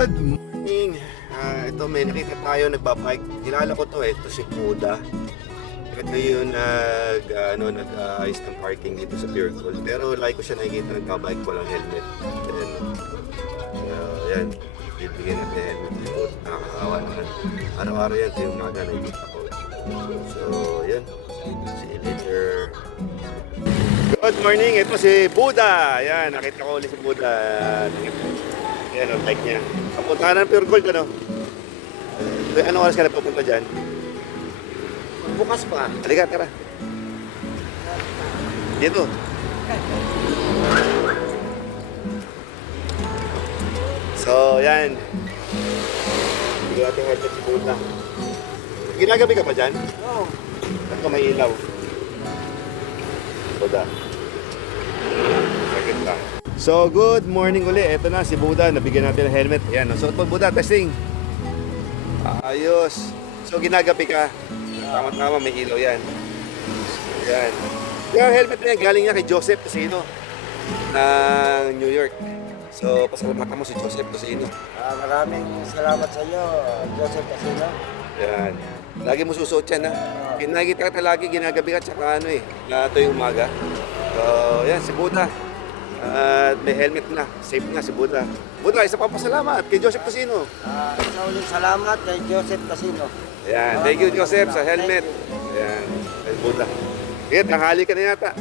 Good morning! Ito may nakita tayo nagbabike. Kilala ko to ito si Buda. At ngayon nag-ayos ng parking dito sa Pure Gold. Pero like ko siya nakikita nagbabike, walang helmet. Ayan. Ayan. Bibigyan natin helmet. Nakakawa naman. Araw-araw yan ito yung umaga nakikita ko. So, yan. See you later. Good morning! Ito si Buda. Ayan, nakita ko ulit si Buda. Ayan, ang bike niya. Kapunta ng Pure Gold, ano? Anong oras ka na pupunta dyan? Bukas pa. Halika, tara. Dito. So, yan. Hindi natin headset si Buda. Ginagabi ka pa dyan? Oo. Saan ka may ilaw? Buda. Sakit lang. So, good morning uli. Ito na si Buda. Nabigyan natin ng helmet. Ayan, suot mo Buda. Testing. Ayos. So, ginagabi ka. Tama-tama, may ilaw yan. Yan. Yung helmet na yan, galing niya kay Joseph Tocino ng New York. So, pasalamatan mo si Joseph Tocino. Maraming salamat sa iyo, Joseph Casino. Yan. Lagi mo susuot yan, ha? Nakikita ka lagi, ginagabi ka, tsaka na tuwing umaga. So, yan, si Buda. At may helmet na. Safe na si Buda. Buda, isa pa pasalamat kay Joseph Tocino. Isa ulit salamat kay Joseph Casino. Yan. Thank you, Joseph, sa helmet. Yan. Kay Buda. Yan, tanghali ka na yata.